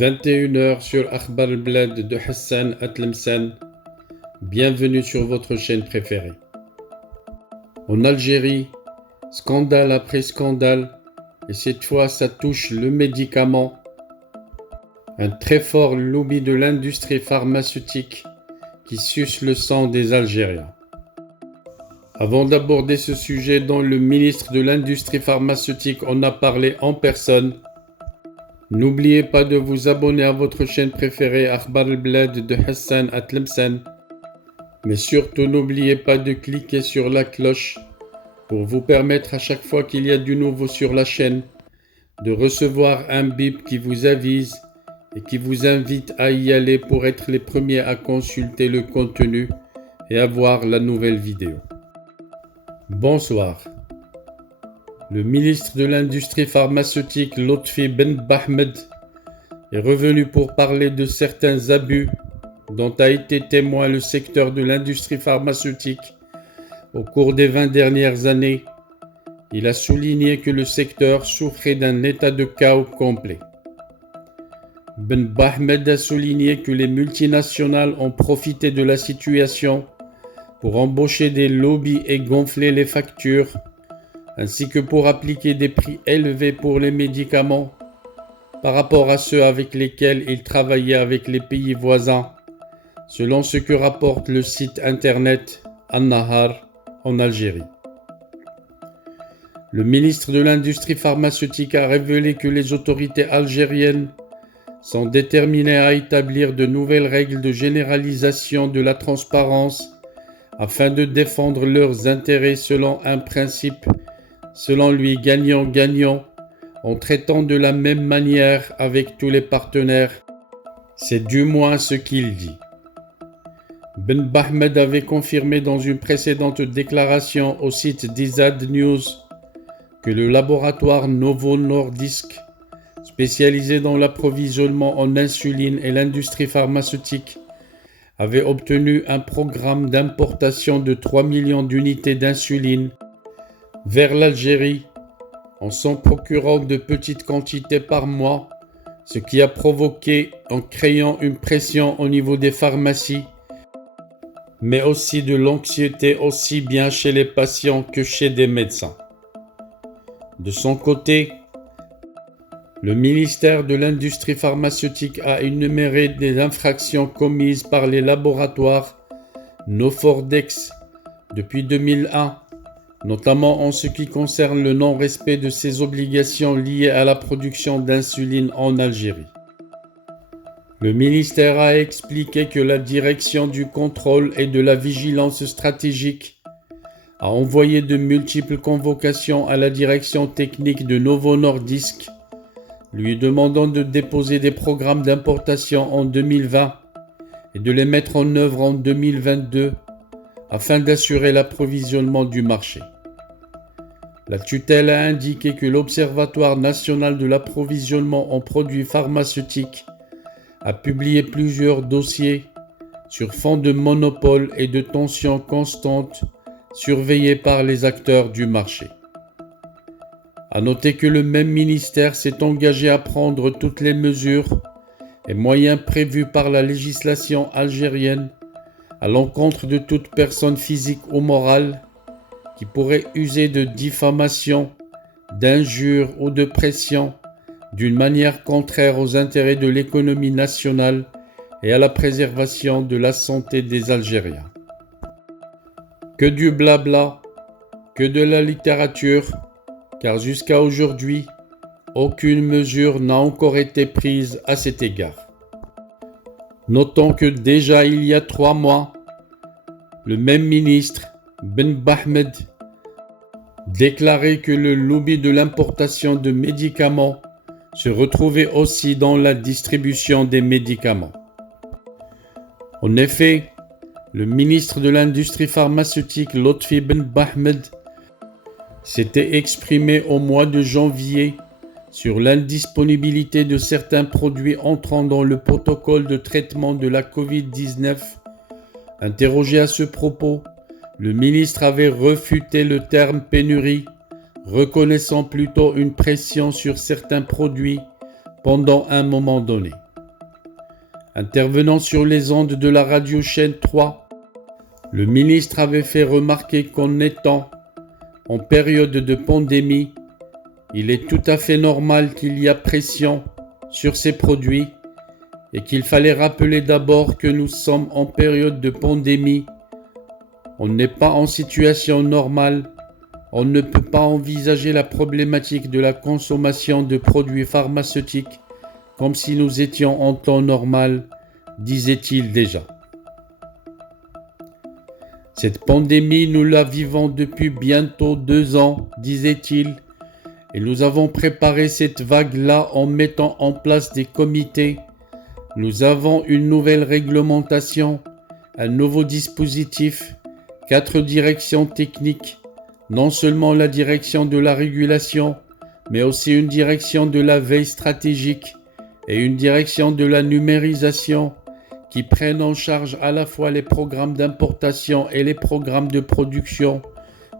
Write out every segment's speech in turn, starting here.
21 h sur Akhbar al-Blad de Hassan Atlemsan. Bienvenue sur votre chaîne préférée. En Algérie, scandale après scandale, et cette fois ça touche le médicament. Un très fort lobby de l'industrie pharmaceutique qui suce le sang des Algériens. Avant d'aborder ce sujet dont le ministre de l'Industrie pharmaceutique en a parlé en personne, n'oubliez pas de vous abonner à votre chaîne préférée Akhbar al-Blad de Hassan Atlemsan. Mais surtout n'oubliez pas de cliquer sur la cloche pour vous permettre à chaque fois qu'il y a du nouveau sur la chaîne de recevoir un bip qui vous avise et qui vous invite à y aller pour être les premiers à consulter le contenu et à voir la nouvelle vidéo. Bonsoir. Le ministre de l'Industrie pharmaceutique Lotfi Ben Bahmed est revenu pour parler de certains abus dont a été témoin le secteur de l'industrie pharmaceutique au cours des 20 dernières années. Il a souligné que le secteur souffrait d'un état de chaos complet. Ben Bahmed a souligné que les multinationales ont profité de la situation pour embaucher des lobbies et gonfler les factures, ainsi que pour appliquer des prix élevés pour les médicaments par rapport à ceux avec lesquels ils travaillaient avec les pays voisins, selon ce que rapporte le site internet An-Nahar en Algérie. Le ministre de l'Industrie pharmaceutique a révélé que les autorités algériennes sont déterminées à établir de nouvelles règles de généralisation de la transparence afin de défendre leurs intérêts selon un principe, selon lui, gagnant-gagnant, en traitant de la même manière avec tous les partenaires. C'est du moins ce qu'il dit. Ben Bahmed avait confirmé dans une précédente déclaration au site d'Izad News que le laboratoire Novo Nordisk, spécialisé dans l'approvisionnement en insuline et l'industrie pharmaceutique, avait obtenu un programme d'importation de 3 millions d'unités d'insuline vers l'Algérie en s'en procurant de petites quantités par mois, ce qui a provoqué en créant une pression au niveau des pharmacies, mais aussi de l'anxiété aussi bien chez les patients que chez des médecins. De son côté, le ministère de l'Industrie pharmaceutique a énuméré des infractions commises par les laboratoires Nofordex depuis 2001, notamment en ce qui concerne le non-respect de ses obligations liées à la production d'insuline en Algérie. Le ministère a expliqué que la direction du contrôle et de la vigilance stratégique a envoyé de multiples convocations à la direction technique de Novo Nordisk, lui demandant de déposer des programmes d'importation en 2020 et de les mettre en œuvre en 2022 afin d'assurer l'approvisionnement du marché. La tutelle a indiqué que l'Observatoire national de l'approvisionnement en produits pharmaceutiques a publié plusieurs dossiers sur fond de monopole et de tensions constantes surveillés par les acteurs du marché. À noter que le même ministère s'est engagé à prendre toutes les mesures et moyens prévus par la législation algérienne à l'encontre de toute personne physique ou morale qui pourrait user de diffamation, d'injures ou de pression d'une manière contraire aux intérêts de l'économie nationale et à la préservation de la santé des Algériens. Que du blabla, que de la littérature, car jusqu'à aujourd'hui, aucune mesure n'a encore été prise à cet égard. Notons que déjà il y a 3 mois, le même ministre, Ben Bahmed, déclarait que le lobby de l'importation de médicaments se retrouvait aussi dans la distribution des médicaments. En effet, le ministre de l'Industrie pharmaceutique Lotfi Ben Bahmed s'était exprimé au mois de janvier sur l'indisponibilité de certains produits entrant dans le protocole de traitement de la Covid-19. Interrogé à ce propos, le ministre avait refuté le terme pénurie, reconnaissant plutôt une pression sur certains produits pendant un moment donné. Intervenant sur les ondes de la radio chaîne 3, le ministre avait fait remarquer qu'en étant en période de pandémie, il est tout à fait normal qu'il y a pression sur ces produits et qu'il fallait rappeler d'abord que nous sommes en période de pandémie. On n'est pas en situation normale. On ne peut pas envisager la problématique de la consommation de produits pharmaceutiques comme si nous étions en temps normal, disait-il déjà. Cette pandémie, nous la vivons depuis bientôt 2 ans, disait-il, et nous avons préparé cette vague-là en mettant en place des comités. Nous avons une nouvelle réglementation, un nouveau dispositif, 4 directions techniques, non seulement la direction de la régulation, mais aussi une direction de la veille stratégique et une direction de la numérisation qui prennent en charge à la fois les programmes d'importation et les programmes de production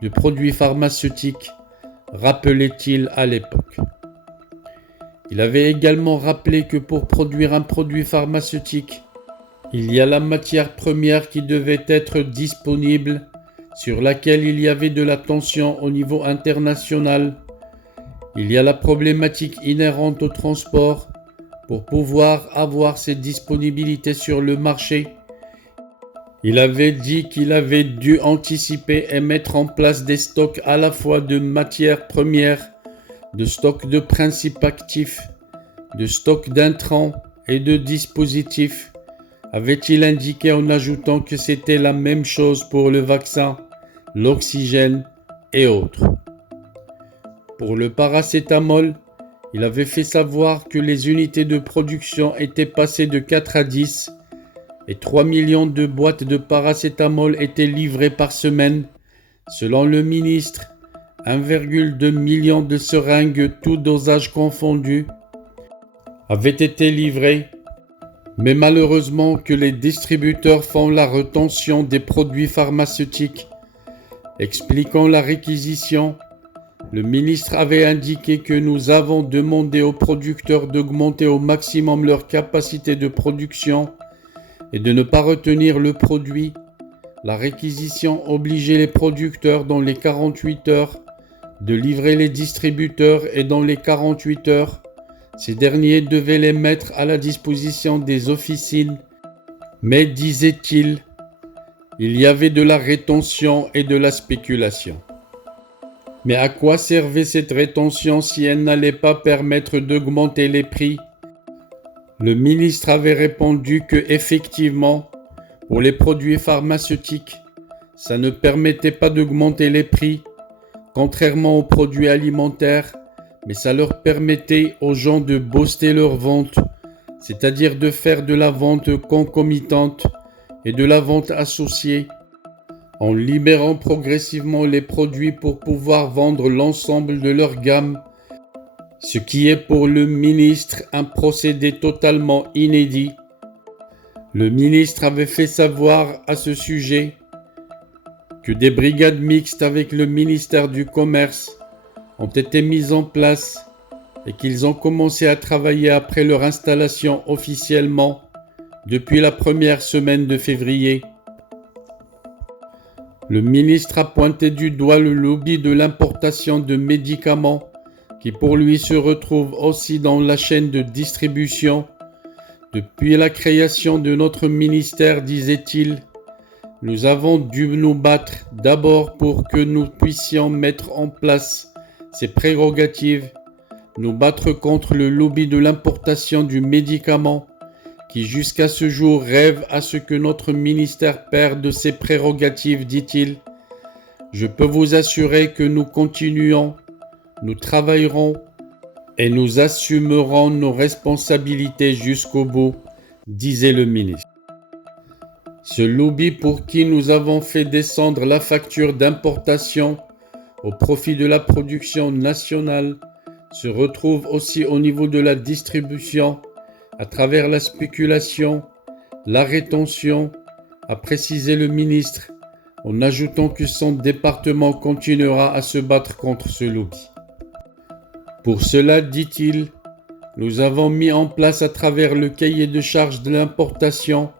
de produits pharmaceutiques, rappelait-il à l'époque. Il avait également rappelé que pour produire un produit pharmaceutique, il y a la matière première qui devait être disponible, sur laquelle il y avait de la tension au niveau international. Il y a la problématique inhérente au transport pour pouvoir avoir cette disponibilité sur le marché. Il avait dit qu'il avait dû anticiper et mettre en place des stocks à la fois de matières premières, de stocks de principes actifs, de stocks d'intrants et de dispositifs, avait-il indiqué en ajoutant que c'était la même chose pour le vaccin, l'oxygène et autres. Pour le paracétamol, il avait fait savoir que les unités de production étaient passées de 4 à 10 et 3 millions de boîtes de paracétamol étaient livrées par semaine. Selon le ministre, 1,2 million de seringues, tous dosages confondus, avaient été livrées. Mais malheureusement que les distributeurs font la rétention des produits pharmaceutiques. Expliquant la réquisition, le ministre avait indiqué que nous avons demandé aux producteurs d'augmenter au maximum leur capacité de production et de ne pas retenir le produit. La réquisition obligeait les producteurs dans les 48 heures de livrer les distributeurs et dans les 48 heures, ces derniers devaient les mettre à la disposition des officines. Mais, disait-il, il y avait de la rétention et de la spéculation. Mais à quoi servait cette rétention si elle n'allait pas permettre d'augmenter les prix? Le ministre avait répondu que, effectivement, pour les produits pharmaceutiques, ça ne permettait pas d'augmenter les prix, contrairement aux produits alimentaires, mais ça leur permettait aux gens de booster leur vente, c'est-à-dire de faire de la vente concomitante et de la vente associée, en libérant progressivement les produits pour pouvoir vendre l'ensemble de leur gamme, ce qui est pour le ministre un procédé totalement inédit. Le ministre avait fait savoir à ce sujet que des brigades mixtes avec le ministère du Commerce ont été mises en place et qu'ils ont commencé à travailler après leur installation officiellement depuis la première semaine de février. Le ministre a pointé du doigt le lobby de l'importation de médicaments qui pour lui se retrouve aussi dans la chaîne de distribution. Depuis la création de notre ministère, disait-il, nous avons dû nous battre d'abord pour que nous puissions mettre en place ces prérogatives, nous battre contre le lobby de l'importation du médicament qui jusqu'à ce jour rêve à ce que notre ministère perde ses prérogatives, dit-il. Je peux vous assurer que nous continuons, nous travaillerons et nous assumerons nos responsabilités jusqu'au bout, disait le ministre. Ce lobby pour qui nous avons fait descendre la facture d'importation au profit de la production nationale se retrouve aussi au niveau de la distribution à travers la spéculation, la rétention, a précisé le ministre, en ajoutant que son département continuera à se battre contre ce lobby. Pour cela, dit-il, Nous avons mis en place à travers le cahier de charges de l'importation,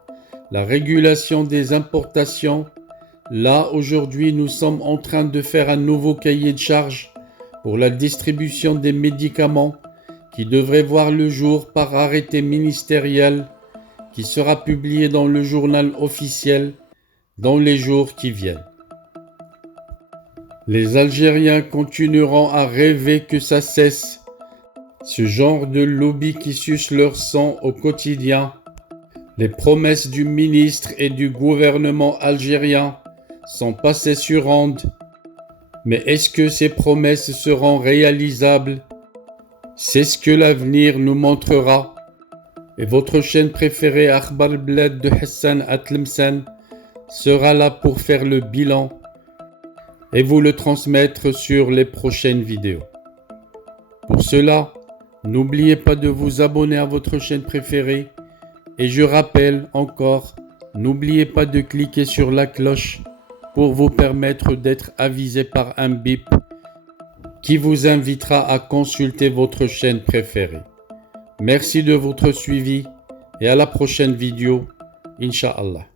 la régulation des importations. Là, aujourd'hui, nous sommes en train de faire un nouveau cahier de charges pour la distribution des médicaments qui devrait voir le jour par arrêté ministériel qui sera publié dans le journal officiel dans les jours qui viennent. Les Algériens continueront à rêver que ça cesse. Ce genre de lobby qui suce leur sang au quotidien. Les promesses du ministre et du gouvernement algérien sont passées sur ondes. Mais est-ce que ces promesses seront réalisables? C'est ce que l'avenir nous montrera. Et votre chaîne préférée Akhbar Bled de Hassan Atlemsan sera là pour faire le bilan et vous le transmettre sur les prochaines vidéos. Pour cela, n'oubliez pas de vous abonner à votre chaîne préférée et je rappelle encore, n'oubliez pas de cliquer sur la cloche pour vous permettre d'être avisé par un bip qui vous invitera à consulter votre chaîne préférée. Merci de votre suivi et à la prochaine vidéo, Inch'Allah.